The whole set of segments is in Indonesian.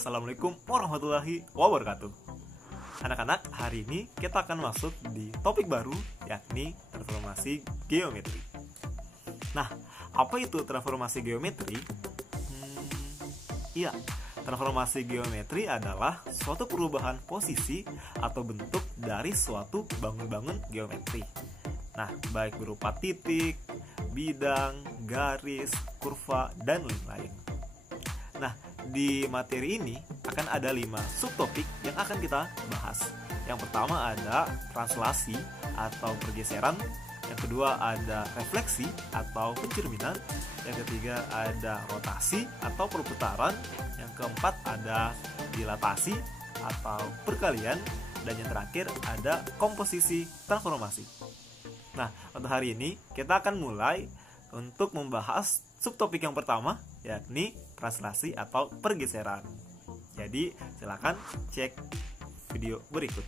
Assalamualaikum warahmatullahi wabarakatuh. Anak-anak, hari ini kita akan masuk di topik baru, yakni transformasi geometri. Nah, apa itu transformasi geometri? Iya, transformasi geometri adalah suatu perubahan posisi atau bentuk dari suatu bangun-bangun geometri. Nah, baik berupa titik, bidang, garis, kurva, dan lain-lain. Nah, di materi ini akan ada 5 subtopik yang akan kita bahas. Yang pertama ada translasi atau pergeseran. Yang kedua ada refleksi atau pencerminan. Yang ketiga ada rotasi atau perputaran. Yang keempat ada dilatasi atau perkalian. Dan yang terakhir ada komposisi transformasi. Nah, untuk hari ini kita akan mulai untuk membahas subtopik yang pertama, yakni translasi atau pergeseran. Jadi, silakan cek video berikut.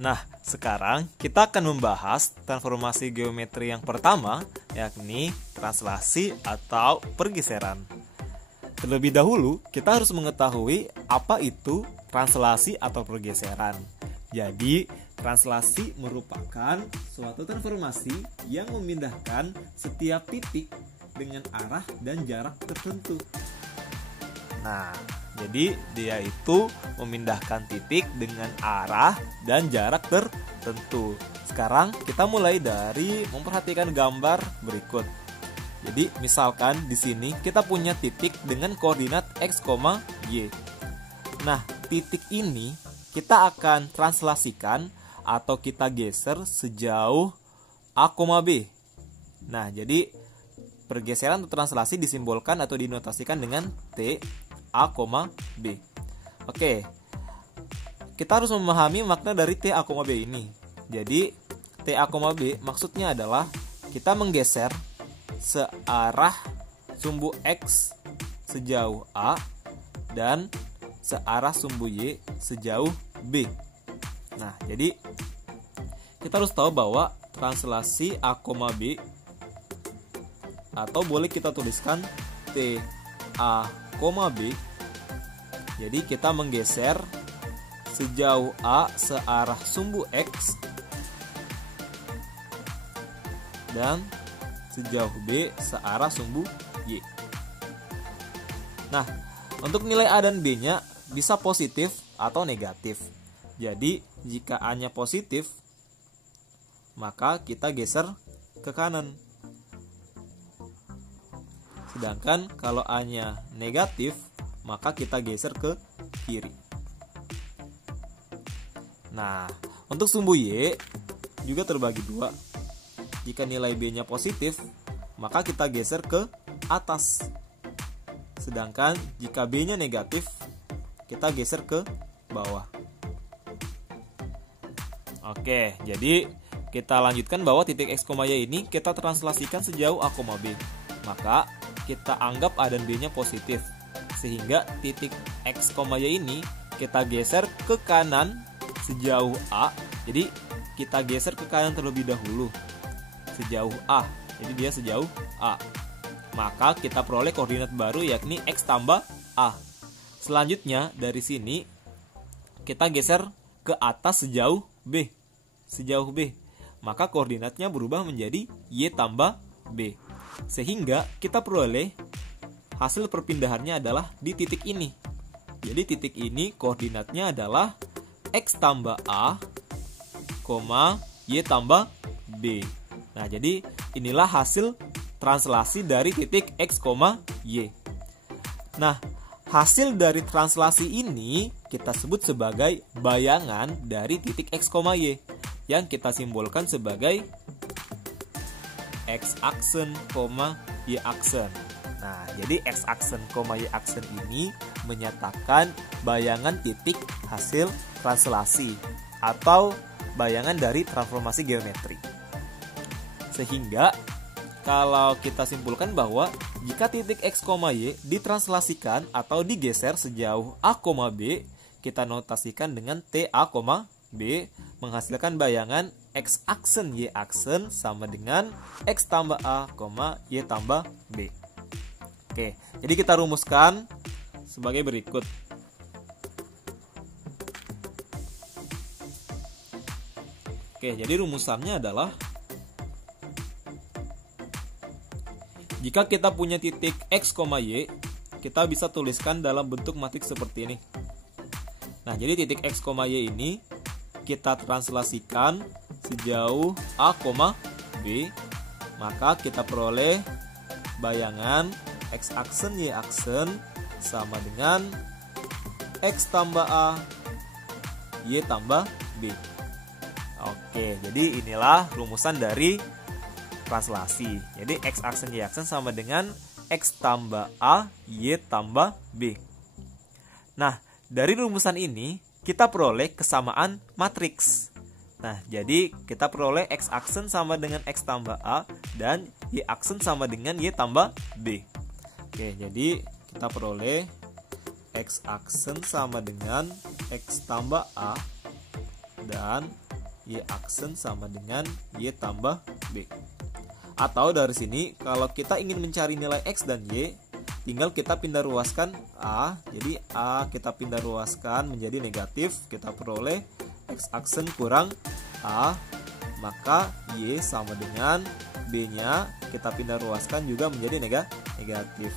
Nah, sekarang kita akan membahas transformasi geometri yang pertama, yakni translasi atau pergeseran. Terlebih dahulu, kita harus mengetahui apa itu translasi atau pergeseran. Jadi, translasi merupakan suatu transformasi yang memindahkan setiap titik dengan arah dan jarak tertentu. Nah, jadi dia itu memindahkan titik dengan arah dan jarak tertentu. Sekarang kita mulai dari memperhatikan gambar berikut. Jadi, misalkan di sini kita punya titik dengan koordinat x, y. Nah, titik ini kita akan translasikan atau kita geser sejauh A, B. Nah, jadi pergeseran atau translasi disimbolkan atau dinotasikan dengan T, A, B. Oke, kita harus memahami makna dari T, A, B ini. Jadi, T, A, B maksudnya adalah kita menggeser searah sumbu X sejauh A dan searah sumbu Y sejauh B. Nah, jadi kita harus tahu bahwa translasi A, B atau boleh kita tuliskan T, A, B. Jadi kita menggeser sejauh A searah sumbu X dan sejauh B searah sumbu Y. Nah, untuk nilai A dan B-nya bisa positif atau negatif. Jadi, jika A-nya positif, maka kita geser ke kanan. Sedangkan kalau A-nya negatif, maka kita geser ke kiri. Nah, untuk sumbu Y juga terbagi dua. Jika nilai B-nya positif, maka kita geser ke atas. Sedangkan jika B-nya negatif, kita geser ke bawah. Oke, jadi kita lanjutkan bahwa titik X, Y ini kita translasikan sejauh A, B. Maka kita anggap A dan B-nya positif. Sehingga titik X, Y ini kita geser ke kanan sejauh A. Jadi kita geser ke kanan terlebih dahulu sejauh A. Jadi dia sejauh A. Maka kita peroleh koordinat baru yakni X tambah A. Selanjutnya dari sini kita geser ke atas sejauh B. Maka koordinatnya berubah menjadi Y tambah B. Sehingga kita peroleh hasil perpindahannya adalah di titik ini. Jadi titik ini koordinatnya adalah X tambah A, Y tambah B. Nah, jadi inilah hasil translasi dari titik X, Y. Nah, hasil dari translasi ini kita sebut sebagai bayangan dari titik X, Y yang kita simbolkan sebagai X-aksen, Y-aksen. Nah, jadi X-aksen, Y-aksen ini menyatakan bayangan titik hasil translasi atau bayangan dari transformasi geometri. Sehingga kalau kita simpulkan bahwa jika titik X, Y ditranslasikan atau digeser sejauh A, B, kita notasikan dengan T, A, B, menghasilkan bayangan X-aksen Y-aksen sama dengan X tambah A, Y tambah B. Oke, Jadi kita rumuskan sebagai berikut. Oke, jadi rumusannya adalah jika kita punya titik X, Y, kita bisa tuliskan dalam bentuk matrik seperti ini. Nah, jadi titik X, Y ini kita translasikan sejauh A, B, maka kita peroleh bayangan X aksen Y aksen sama dengan X tambah A, Y tambah B. Oke, jadi inilah rumusan dari translasi. Jadi X aksen Y aksen sama dengan X tambah A, Y tambah B. Nah, dari rumusan ini kita peroleh kesamaan matriks. Nah, jadi kita peroleh X aksen sama dengan X tambah A dan Y aksen sama dengan Y tambah B. Oke, jadi kita peroleh X aksen sama dengan X tambah A dan Y aksen sama dengan Y tambah B. Atau dari sini kalau kita ingin mencari nilai X dan Y, tinggal kita pindah ruaskan A. Jadi A kita pindah ruaskan menjadi negatif, kita peroleh X aksen kurang A, maka Y sama dengan B nya kita pindah ruaskan juga menjadi negatif,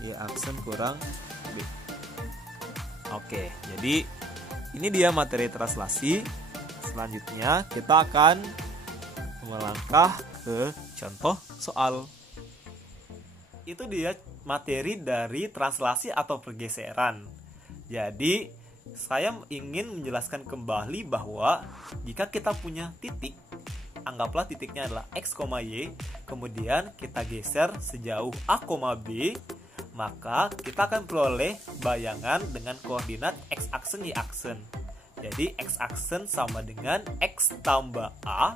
Y aksen kurang B. Oke, jadi ini dia materi translasi. Selanjutnya kita akan melangkah ke contoh soal. Itu dia materi dari translasi atau pergeseran. Jadi saya ingin menjelaskan kembali bahwa jika kita punya titik, anggaplah titiknya adalah X, Y, kemudian kita geser sejauh A, B, maka kita akan peroleh bayangan dengan koordinat X aksen Y aksen. Jadi X aksen sama dengan X tambah A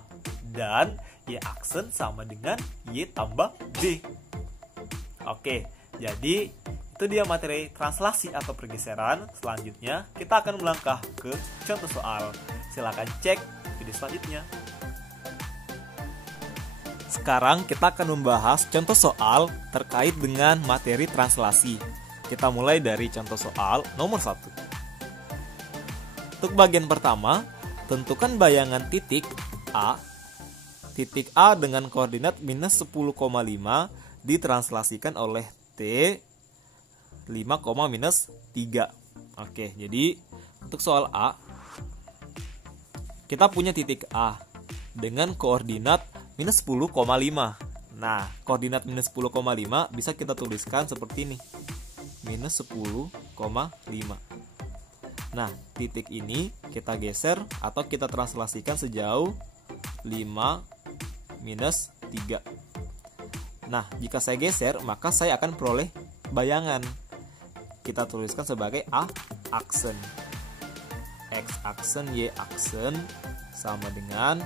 dan Y aksen sama dengan Y tambah B. Oke, jadi itu dia materi translasi atau pergeseran. Selanjutnya kita akan melangkah ke contoh soal. Silakan cek video selanjutnya. Sekarang kita akan membahas contoh soal terkait dengan materi translasi. Kita mulai dari contoh soal nomor 1. Untuk bagian pertama, tentukan bayangan titik A. Titik A dengan koordinat minus 10,5 ditranslasikan oleh T 5, minus 3. Oke, jadi untuk soal A, kita punya titik A dengan koordinat minus 10,5. Nah, koordinat minus 10,5 bisa kita tuliskan seperti ini. Minus 10,5. Nah, titik ini kita geser atau kita translasikan sejauh 5 minus 3. Nah, jika saya geser, maka saya akan peroleh bayangan. Kita tuliskan sebagai A aksen. X aksen, Y aksen sama dengan,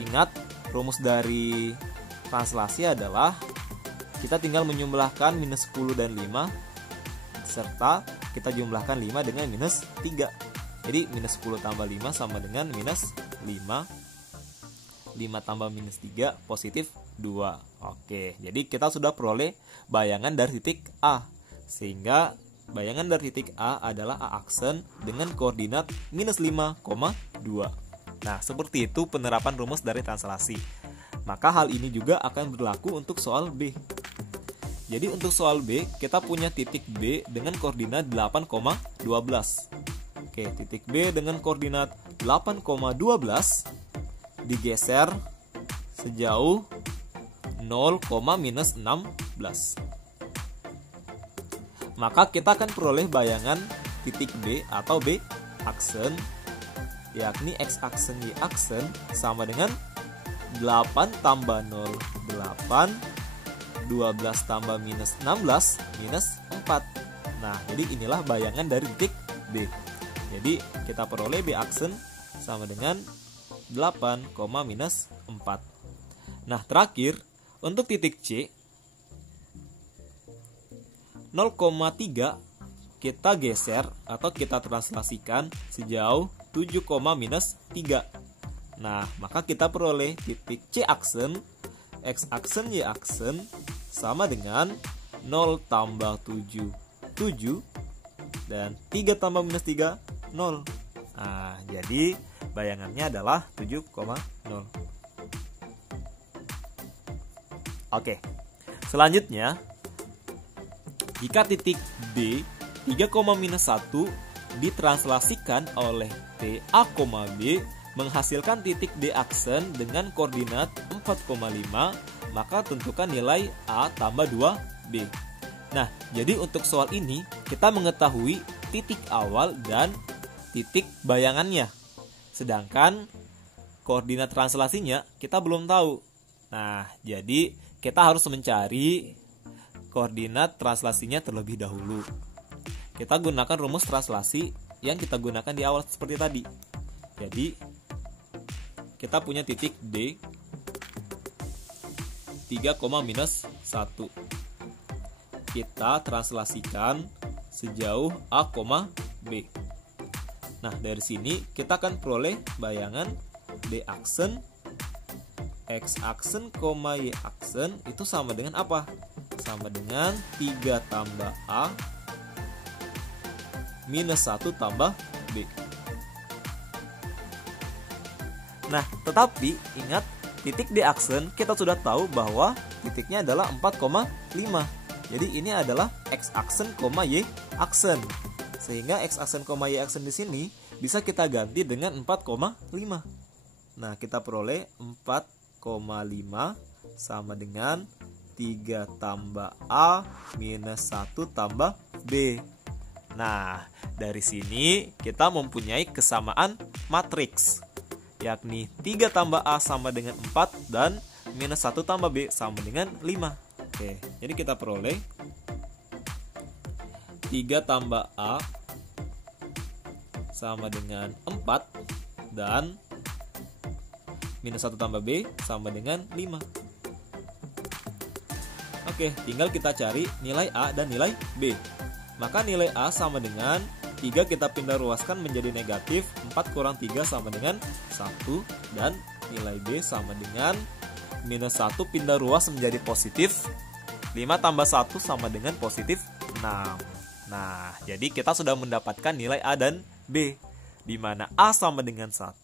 ingat rumus dari translasi adalah kita tinggal menjumlahkan minus 10 dan 5 serta kita jumlahkan 5 dengan minus 3. Jadi minus 10 tambah 5 sama dengan minus 5. 5 tambah minus 3 positif 2. Oke, jadi kita sudah peroleh bayangan dari titik A. Sehingga bayangan dari titik A adalah A aksen dengan koordinat minus 5,2. Nah, seperti itu penerapan rumus dari translasi. Maka hal ini juga akan berlaku untuk soal B. Jadi untuk soal B, kita punya titik B dengan koordinat 8,12. Oke, titik B dengan koordinat 8,12 digeser sejauh 0, minus 16. Maka kita akan peroleh bayangan titik B atau B aksen, yakni X aksen Y aksen sama dengan 8 tambah 0, 8, 12 tambah minus 16, minus 4. Nah, jadi inilah bayangan dari titik B. Jadi kita peroleh B aksen sama dengan 8, minus 4. Nah, terakhir untuk titik C 0,3 kita geser atau kita translasikan sejauh 7, minus 3. Nah, maka kita peroleh titik C aksen, X aksen, Y aksen sama dengan 0 tambah 7, 7. Dan 3 tambah minus 3, 0. Nah, jadi bayangannya adalah 7,0. Oke, selanjutnya, jika titik D 3,-1 ditranslasikan oleh TA, B menghasilkan titik D aksen dengan koordinat 4,5, maka tentukan nilai A tambah 2B. Nah, jadi untuk soal ini kita mengetahui titik awal dan titik bayangannya. Sedangkan koordinat translasinya kita belum tahu. Nah, jadi kita harus mencari koordinat translasinya terlebih dahulu. Kita gunakan rumus translasi yang kita gunakan di awal seperti tadi. Jadi, kita punya titik D 3,-1. Kita translasikan sejauh A, B. Nah, dari sini kita akan peroleh bayangan D aksen, X aksen, Y aksen itu sama dengan apa? Sama dengan 3 tambah A minus 1 tambah B. Nah, tetapi ingat, titik D aksen kita sudah tahu bahwa titiknya adalah 4,5. Jadi ini adalah X aksen, Y aksen. Sehingga X aksen, Y aksen di sini bisa kita ganti dengan 4,5. Nah, kita peroleh 4,5 sama dengan 3 tambah A minus 1 tambah B. Nah, dari sini kita mempunyai kesamaan matriks, yakni 3 tambah A sama dengan 4 dan minus 1 tambah B sama dengan 5. Oke, jadi kita peroleh 3 tambah A sama dengan 4 dan minus 1 tambah B sama dengan 5. Oke, tinggal kita cari nilai A dan nilai B. Maka nilai A sama dengan 3 kita pindah ruaskan menjadi negatif, 4 kurang 3 sama dengan 1, dan nilai B sama dengan minus 1 pindah ruas menjadi positif, 5 tambah 1 sama dengan positif 6. Nah, jadi kita sudah mendapatkan nilai A dan B, di mana A sama dengan 1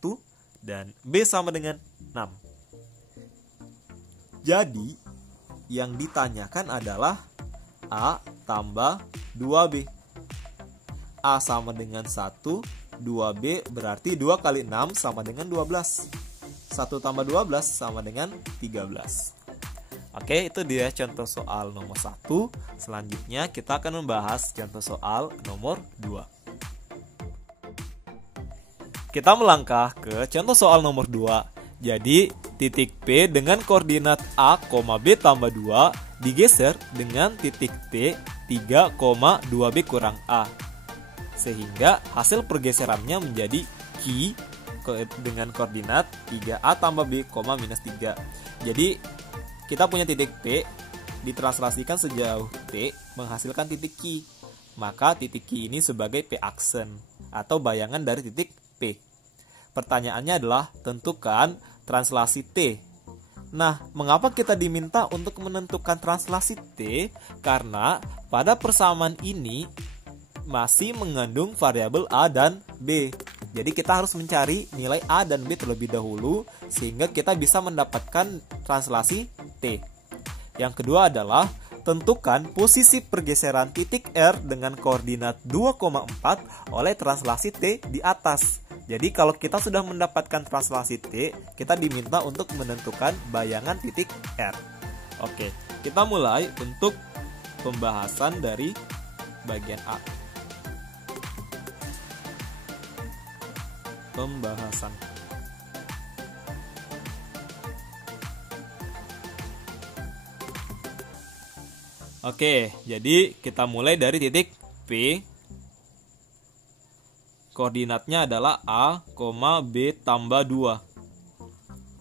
dan B sama dengan 6. Jadi, yang ditanyakan adalah A tambah 2B. A sama dengan 1, 2B berarti 2 kali 6 sama dengan 12. 1 tambah 12 sama dengan 13. Oke, itu dia contoh soal nomor 1. Selanjutnya kita akan membahas contoh soal nomor 2. Kita melangkah ke contoh soal nomor 2. Jadi, titik P dengan koordinat A, B tambah 2 digeser dengan titik T 3,2B kurang A. Sehingga hasil pergeserannya menjadi Q dengan koordinat 3A tambah B, minus 3. Jadi, kita punya titik P ditranslasikan sejauh T menghasilkan titik Q. Maka titik Q ini sebagai P aksen atau bayangan dari titik P. Pertanyaannya adalah tentukan translasi T. Nah, mengapa kita diminta untuk menentukan translasi T? Karena pada persamaan ini masih mengandung variabel A dan B. Jadi kita harus mencari nilai A dan B terlebih dahulu sehingga kita bisa mendapatkan translasi T. Yang kedua adalah tentukan posisi pergeseran titik R dengan koordinat 2,4 oleh translasi T di atas. Jadi kalau kita sudah mendapatkan translasi T, kita diminta untuk menentukan bayangan titik R. Oke, kita mulai untuk pembahasan dari bagian A. Pembahasan. Oke, jadi kita mulai dari titik P. Koordinatnya adalah A, B tambah 2.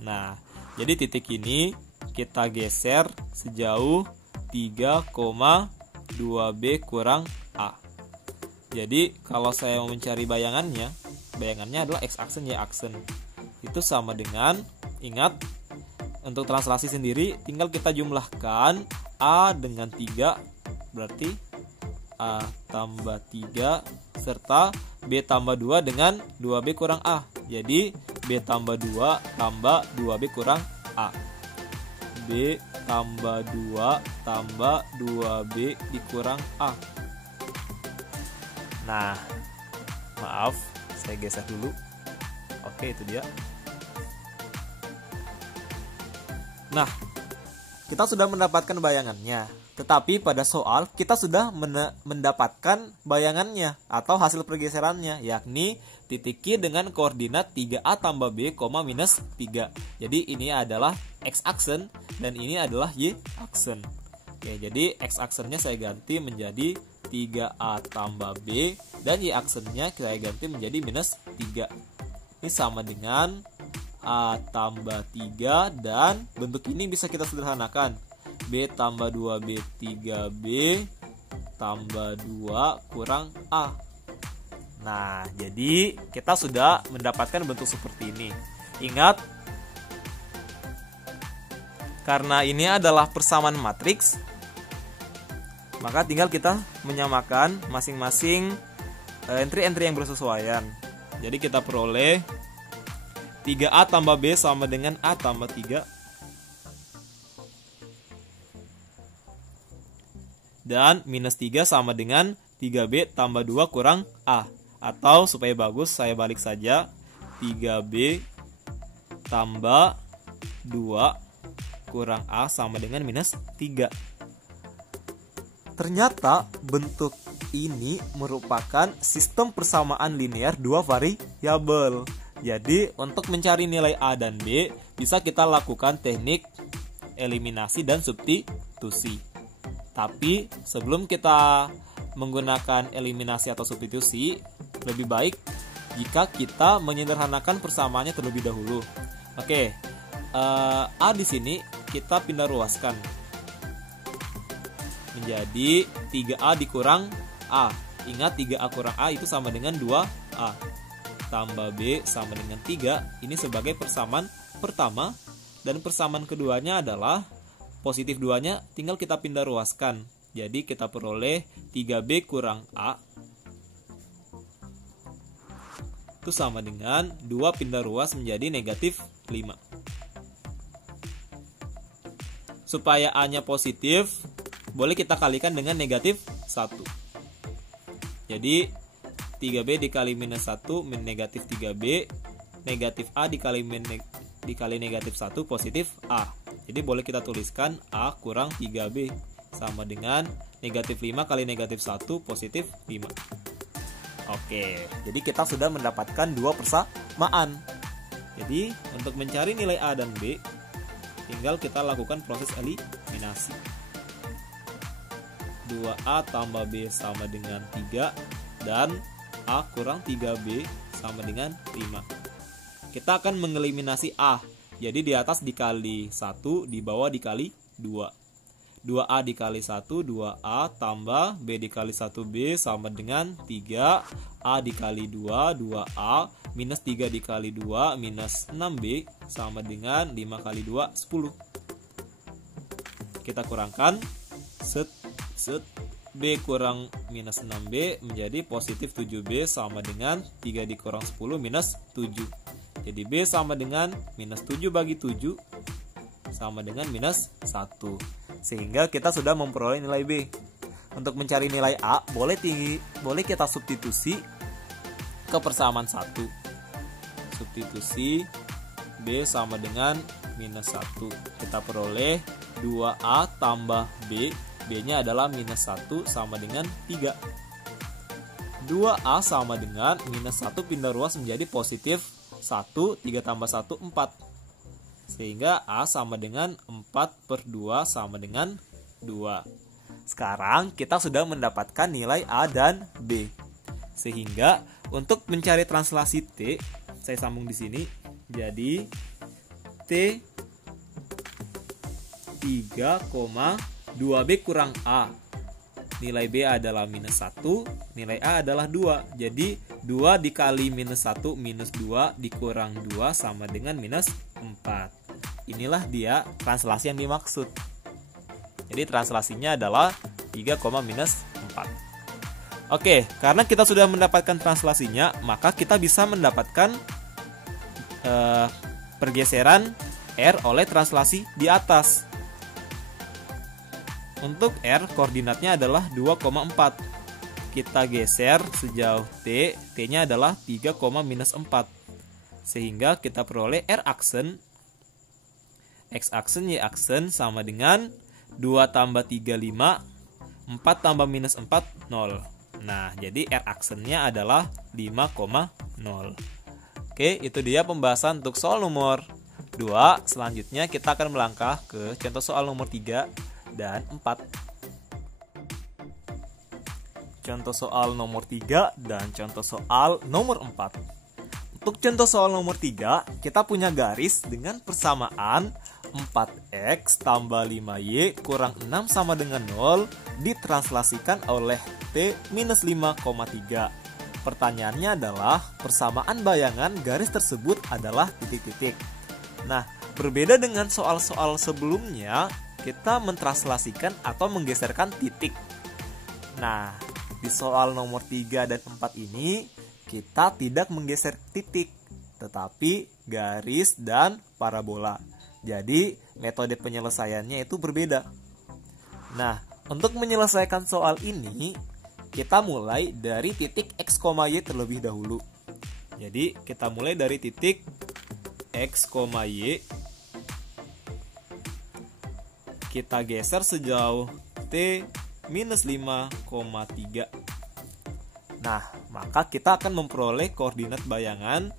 Nah, jadi titik ini kita geser sejauh 3,2B kurang A. Jadi kalau saya mau mencari bayangannya adalah X aksen, Y aksen. Itu sama dengan, ingat, untuk translasi sendiri tinggal kita jumlahkan A dengan 3 berarti A tambah 3 serta B tambah 2 dengan 2B kurang A. Jadi B tambah 2 tambah 2B kurang A. B tambah 2 tambah 2B dikurang A. Nah, maaf, saya geser dulu. Oke, itu dia. Nah, kita sudah mendapatkan bayangannya. Tetapi pada soal kita sudah mendapatkan bayangannya atau hasil pergeserannya, yakni titik Q dengan koordinat 3A tambah B, minus 3. Jadi ini adalah X-aksen dan ini adalah Y-aksen. Oke, jadi X-aksennya saya ganti menjadi 3A tambah B dan Y-aksennya saya ganti menjadi minus 3. Ini sama dengan A tambah 3 dan bentuk ini bisa kita sederhanakan. B tambah 2B 3B tambah 2 kurang A. Nah, jadi kita sudah mendapatkan bentuk seperti ini. Ingat, karena ini adalah persamaan matriks, maka tinggal kita menyamakan masing-masing entry-entry yang bersesuaian. Jadi kita peroleh 3A tambah B sama dengan A tambah 3. Dan minus 3 sama dengan 3B tambah 2 kurang A. Atau supaya bagus saya balik saja, 3B tambah 2 kurang A sama dengan minus 3. Ternyata bentuk ini merupakan sistem persamaan linear dua variabel. Jadi untuk mencari nilai A dan B bisa kita lakukan teknik eliminasi dan substitusi. Tapi sebelum kita menggunakan eliminasi atau substitusi, lebih baik jika kita menyederhanakan persamaannya terlebih dahulu. Oke, A di sini kita pindah ruaskan menjadi 3A dikurang A. Ingat 3A kurang A itu sama dengan 2A. Tambah B sama dengan 3. Ini sebagai persamaan pertama. Dan persamaan keduanya adalah positif 2-nya tinggal kita pindah ruaskan. Jadi kita peroleh 3B kurang A itu sama dengan 2 pindah ruas menjadi negatif 5. Supaya A-nya positif, boleh kita kalikan dengan negatif 1. Jadi 3B dikali minus 1 negatif 3B, negatif A dikali negatif 1 positif A. Jadi boleh kita tuliskan A kurang 3B sama dengan negatif 5 kali negatif 1 positif 5. Oke, jadi kita sudah mendapatkan dua persamaan. Jadi untuk mencari nilai A dan B, tinggal kita lakukan proses eliminasi. 2A tambah B sama dengan 3 dan A kurang 3B sama dengan 5. Kita akan mengeliminasi A. Jadi di atas dikali 1, di bawah dikali 2. 2A dikali 1, 2A tambah B dikali 1B sama dengan 3A dikali 2, 2A minus 3 dikali 2 minus 6B sama dengan 5 kali 2, 10. Kita kurangkan, B kurang minus 6B menjadi positif 7B sama dengan 3 dikurang 10 minus 7. Jadi B sama dengan minus 7 bagi 7 sama dengan minus 1. Sehingga kita sudah memperoleh nilai B. Untuk mencari nilai A, boleh kita substitusi ke persamaan 1. Substitusi B sama dengan minus 1. Kita peroleh 2A tambah B. B-nya adalah minus 1 sama dengan 3. 2A sama dengan minus 1 pindah ruas menjadi positif 1, 3 tambah 1, 4. Sehingga A sama dengan 4/2 sama dengan 2. Sekarang kita sudah mendapatkan nilai A dan B. Sehingga untuk mencari translasi T, saya sambung di sini. Jadi T 3,2B kurang A. Nilai B adalah minus 1, nilai A adalah 2. Jadi 2 dikali minus 1 minus 2 dikurang 2 sama dengan minus 4. Inilah dia translasi yang dimaksud. Jadi translasinya adalah 3, minus 4. Oke, karena kita sudah mendapatkan translasinya, maka kita bisa mendapatkan pergeseran R oleh translasi di atas. Untuk R, koordinatnya adalah 2,4. Kita geser sejauh T, T-nya adalah 3, minus 4. Sehingga kita peroleh R aksen, X aksen, Y aksen sama dengan 2 tambah 3, 5, 4 tambah minus 4, 0. Nah, jadi R aksennya adalah 5,0. Oke, itu dia pembahasan untuk soal nomor 2. Selanjutnya kita akan melangkah ke contoh soal nomor 3 dan 4. Contoh soal nomor 3 dan contoh soal nomor 4. Untuk contoh soal nomor 3, kita punya garis dengan persamaan 4x tambah 5y kurang 6 sama dengan 0 ditranslasikan oleh T minus 5,3. Pertanyaannya adalah persamaan bayangan garis tersebut adalah titik-titik. Nah, berbeda dengan soal-soal sebelumnya, kita mentranslasikan atau menggeserkan titik. Nah, di soal nomor 3 dan 4 ini, kita tidak menggeser titik, tetapi garis dan parabola. Jadi, metode penyelesaiannya itu berbeda. Nah, untuk menyelesaikan soal ini, kita mulai dari titik x, y terlebih dahulu. Jadi, kita mulai dari titik x, y. Kita geser sejauh T minus 5,3. Nah, maka kita akan memperoleh koordinat bayangan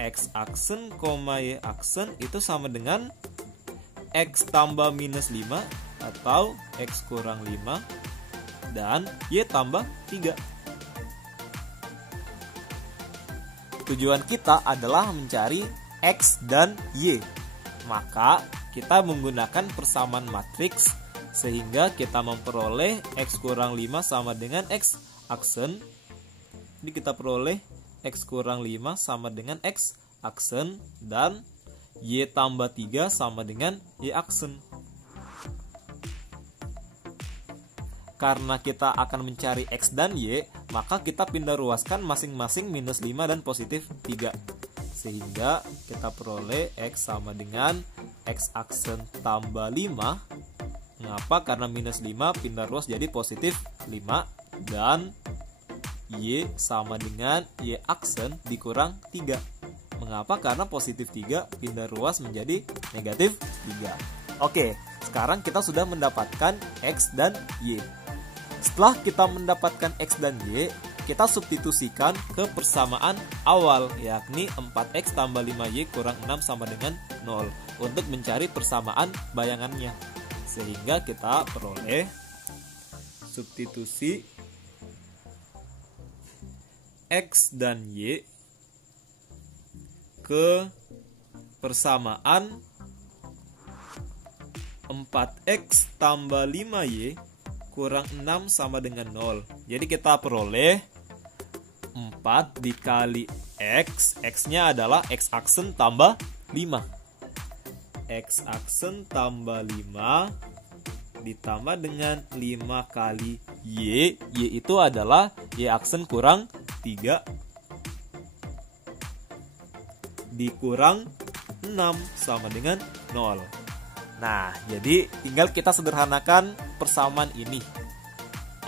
x aksen, y aksen itu sama dengan x tambah minus 5 atau x kurang 5 dan y tambah 3. Tujuan kita adalah mencari x dan y. Maka kita menggunakan persamaan matriks sehingga kita memperoleh x kurang 5 sama dengan x aksen. Jadi kita peroleh x kurang 5 sama dengan x aksen dan y tambah 3 sama dengan y aksen. Karena kita akan mencari x dan y, maka kita pindah ruaskan masing-masing minus 5 dan positif 3. Sehingga kita peroleh x sama dengan x aksen tambah 5. Mengapa? Karena minus 5 pindah ruas jadi positif 5. Dan y sama dengan y aksen dikurang 3. Mengapa? Karena positif 3 pindah ruas menjadi negatif 3. Oke, sekarang kita sudah mendapatkan x dan y. Setelah kita mendapatkan x dan y, kita substitusikan ke persamaan awal, yakni 4x tambah 5y kurang 6 sama dengan 0 untuk mencari persamaan bayangannya. Sehingga kita peroleh substitusi x dan y ke persamaan 4x tambah 5y kurang 6 sama dengan 0. Jadi kita peroleh 4 dikali x, x-nya adalah x aksen tambah 5. X aksen tambah 5 ditambah dengan 5 kali y, y itu adalah y aksen kurang 3 dikurang 6 sama dengan 0. Nah, jadi tinggal kita sederhanakan persamaan ini.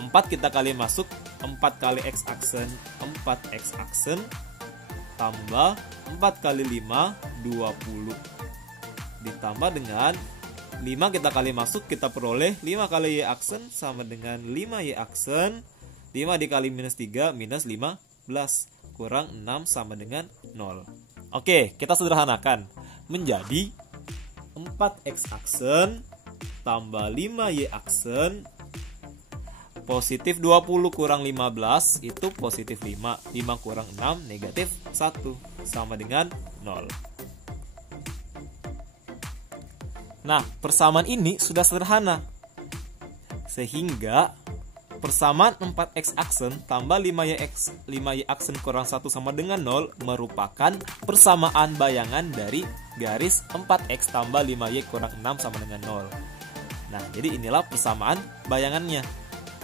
4 kita kali masuk, 4 kali x aksen, 4x aksen tambah 4 kali 5, 20. Ditambah dengan 5 kita kali masuk, kita peroleh 5 kali y aksen sama dengan 5y aksen. 5 dikali minus 3, minus 15. Kurang 6 sama dengan 0. Oke, kita sederhanakan. Menjadi 4x aksen tambah 5y aksen positif 20 kurang 15 itu positif 5. 5 kurang 6 negatif 1 sama dengan 0. Nah, persamaan ini sudah sederhana. Sehingga persamaan 4x aksen tambah 5y aksen kurang 1 sama dengan 0 merupakan persamaan bayangan dari garis 4x tambah 5y kurang 6 sama dengan 0. Nah, jadi inilah persamaan bayangannya.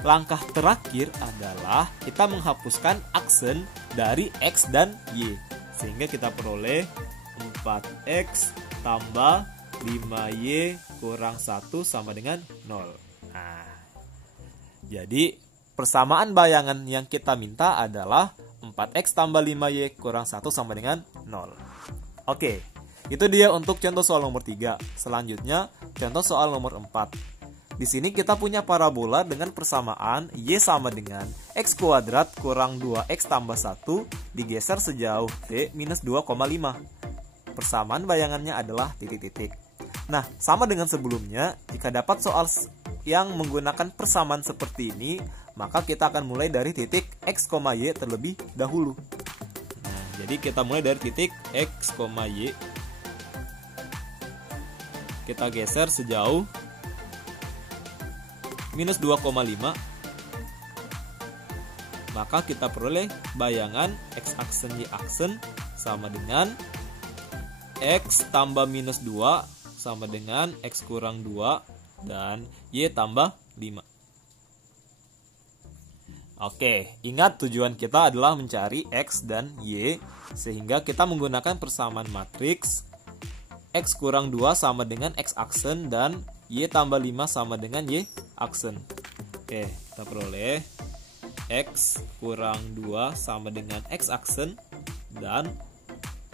langkah terakhir adalah kita menghapuskan aksen dari X dan Y. Sehingga kita peroleh 4X tambah 5Y kurang 1 sama dengan 0. Nah, jadi persamaan bayangan yang kita minta adalah 4X tambah 5Y kurang 1 sama dengan 0. Oke, itu dia untuk contoh soal nomor 3. Selanjutnya, contoh soal nomor 4. Di sini kita punya parabola dengan persamaan Y sama dengan X kuadrat kurang 2X tambah 1 digeser sejauh T minus 2,5. Persamaan bayangannya adalah titik-titik. Nah, sama dengan sebelumnya, jika dapat soal yang menggunakan persamaan seperti ini, maka kita akan mulai dari titik X, Y terlebih dahulu. Nah, jadi kita mulai dari titik X, Y. Kita geser sejauh minus 2,5, maka kita peroleh bayangan X aksen Y aksen sama dengan X tambah minus 2 sama dengan X kurang 2 dan Y tambah 5. Oke, ingat tujuan kita adalah mencari X dan Y, sehingga kita menggunakan persamaan matriks X kurang 2 sama dengan X aksen dan Y tambah 5 sama dengan Y aksen. Oke, kita peroleh X kurang 2 sama dengan X aksen dan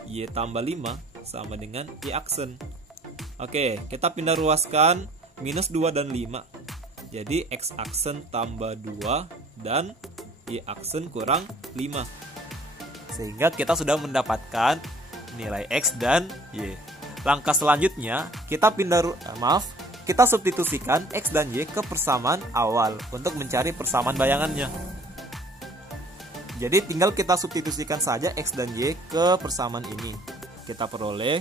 Y tambah 5 sama dengan Y aksen. Oke, kita pindah ruaskan minus 2 dan 5. Jadi X aksen tambah 2 dan Y aksen kurang 5. Sehingga kita sudah mendapatkan nilai X dan Y. Langkah selanjutnya, kita kita substitusikan X dan Y ke persamaan awal untuk mencari persamaan bayangannya. Jadi tinggal kita substitusikan saja X dan Y ke persamaan ini. Kita peroleh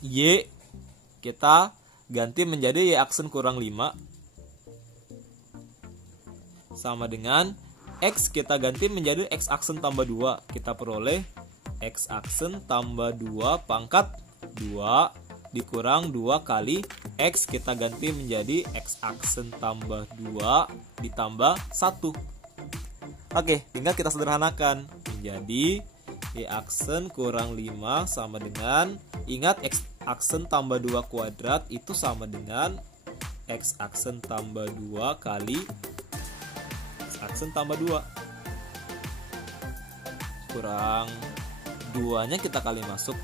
Y kita ganti menjadi Y aksen kurang 5 sama dengan X kita ganti menjadi X aksen tambah 2. Kita peroleh X aksen tambah 2 pangkat 2 dikurang 2 kali X kita ganti menjadi X aksen tambah 2 ditambah 1. Oke, tinggal kita sederhanakan menjadi Y aksen kurang 5 sama dengan, ingat X aksen tambah 2 kuadrat itu sama dengan X aksen tambah 2 kali X aksen tambah 2 kurang 2-nya kita kali masuk,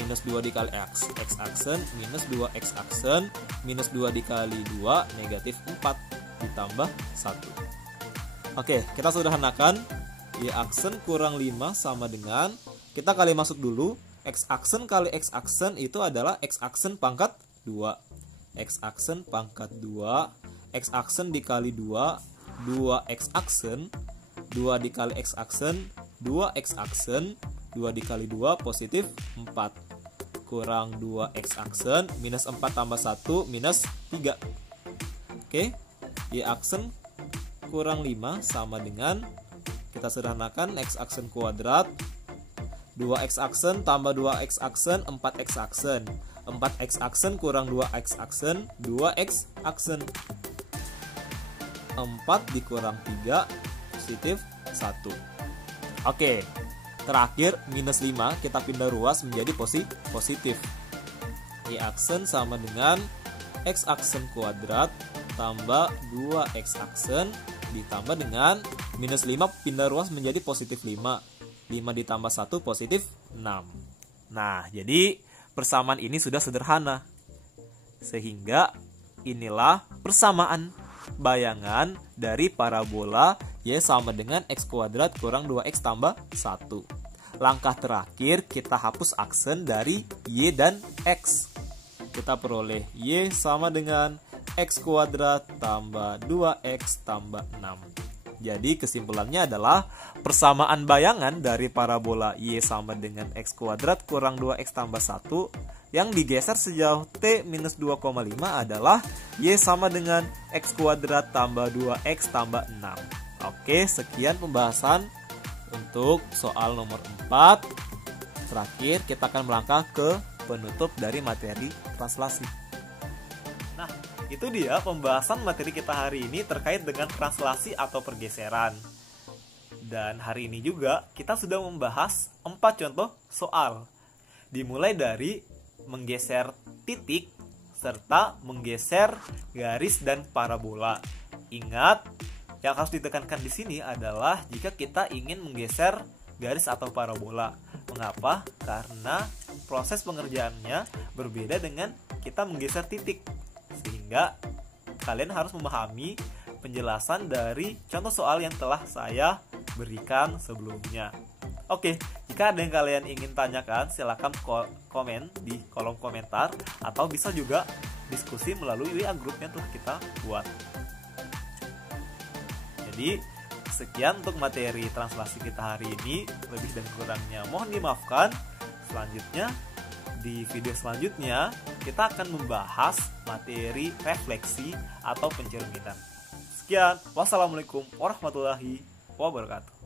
minus 2 dikali X aksen minus 2X aksen minus 2 dikali 2 negatif 4 ditambah 1. Oke, kita sederhanakan. Y aksen kurang 5 sama dengan, kita kali masuk dulu, X aksen kali X aksen itu adalah X aksen pangkat 2. X aksen pangkat 2, X aksen dikali 2, 2X aksen, 2 dikali X aksen, 2X aksen, 2 dikali 2 positif 4 kurang 2X aksen minus 4 tambah 1 minus 3. Oke, Y aksen kurang 5 sama dengan, kita sederhanakan X aksen kuadrat 2X aksen tambah 2X aksen 4X aksen, 4X aksen kurang 2X aksen 2X aksen, 4 dikurang 3 positif 1. Oke, terakhir minus 5 kita pindah ruas menjadi positif. Y aksen sama dengan X aksen kuadrat tambah 2X aksen ditambah dengan minus 5 pindah ruas menjadi positif 5. 5 ditambah 1 positif 6. Nah, jadi persamaan ini sudah sederhana. Sehingga inilah persamaan bayangan dari parabola Y sama dengan X kuadrat kurang 2X tambah 1. Langkah terakhir, kita hapus aksen dari Y dan X. Kita peroleh Y sama dengan X kuadrat tambah 2X tambah 6. Jadi kesimpulannya adalah persamaan bayangan dari parabola Y sama dengan X kuadrat kurang 2X tambah 1 yang digeser sejauh T minus 2,5 adalah Y sama dengan X kuadrat tambah 2X tambah 6. Oke, sekian pembahasan untuk soal nomor 4. Terakhir, kita akan melangkah ke penutup dari materi translasi. Nah, itu dia pembahasan materi kita hari ini terkait dengan translasi atau pergeseran. Dan hari ini juga kita sudah membahas 4 contoh soal. Dimulai dari menggeser titik serta menggeser garis dan parabola. Ingat, yang harus ditekankan di sini adalah jika kita ingin menggeser garis atau parabola. Mengapa? Karena proses pengerjaannya berbeda dengan kita menggeser titik. Sehingga kalian harus memahami penjelasan dari contoh soal yang telah saya berikan sebelumnya. Oke, jika ada yang kalian ingin tanyakan, silakan komen di kolom komentar atau bisa juga diskusi melalui WA group yang telah kita buat. Jadi, sekian untuk materi translasi kita hari ini. Lebih dan kurangnya mohon dimaafkan. Selanjutnya, di video selanjutnya kita akan membahas materi refleksi atau pencerminan. Sekian, wassalamualaikum warahmatullahi wabarakatuh.